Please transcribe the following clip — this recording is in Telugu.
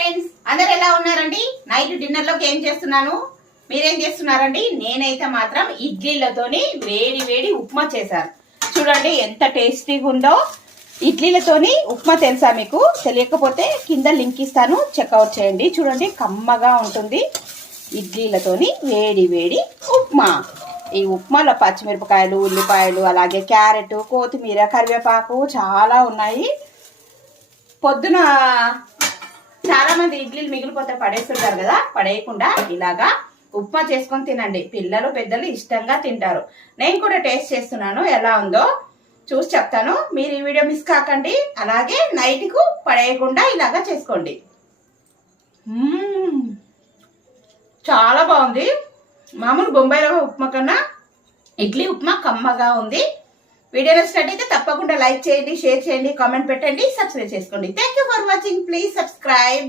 ఫ్రెండ్స్, అందరు ఎలా ఉన్నారండి? నైట్ డిన్నర్ లోకి ఏం చేస్తున్నాను, మీరేం చేస్తున్నారండి? నేనైతే మాత్రం ఇడ్లీలతోని వేడి వేడి ఉప్మా చేశాను. చూడండి ఎంత టేస్టీగా ఉందో. ఇడ్లీలతోని ఉప్మా తెలుసా మీకు? తెలియకపోతే కింద లింక్ ఇస్తాను, చెక్అవుట్ చేయండి. చూడండి కమ్మగా ఉంటుంది. ఇడ్లీలతోని వేడి వేడి ఉప్మా. ఈ ఉప్మాలో పచ్చిమిరపకాయలు, ఉల్లిపాయలు, అలాగే క్యారెట్, కొత్తిమీర, కరివేపాకు చాలా ఉన్నాయి. పొద్దున చాలా మంది ఇడ్లీలు మిగిలిపోతే పడేస్తుంటారు కదా, పడేయకుండా ఇలాగా ఉప్మా చేసుకొని తినండి. పిల్లలు పెద్దలు ఇష్టంగా తింటారు. నేను కూడా టేస్ట్ చేస్తున్నాను, ఎలా ఉందో చూసి చెప్తాను. మీరు ఈ వీడియో మిస్ కాకండి. అలాగే నైట్కు పడేయకుండా ఇలాగా చేసుకోండి. చాలా బాగుంది. మామూలు బొంబాయి రవ్వ ఉప్మా కన్నా ఇడ్లీ ఉప్మా కమ్మగా ఉంది. వీడియో నచ్చినట్టయితే తప్పకుండా లైక్ చేయండి, షేర్ చేయండి, కామెంట్ పెట్టండి, సబ్స్క్రైబ్ చేసుకోండి. Thank you for watching. Please subscribe.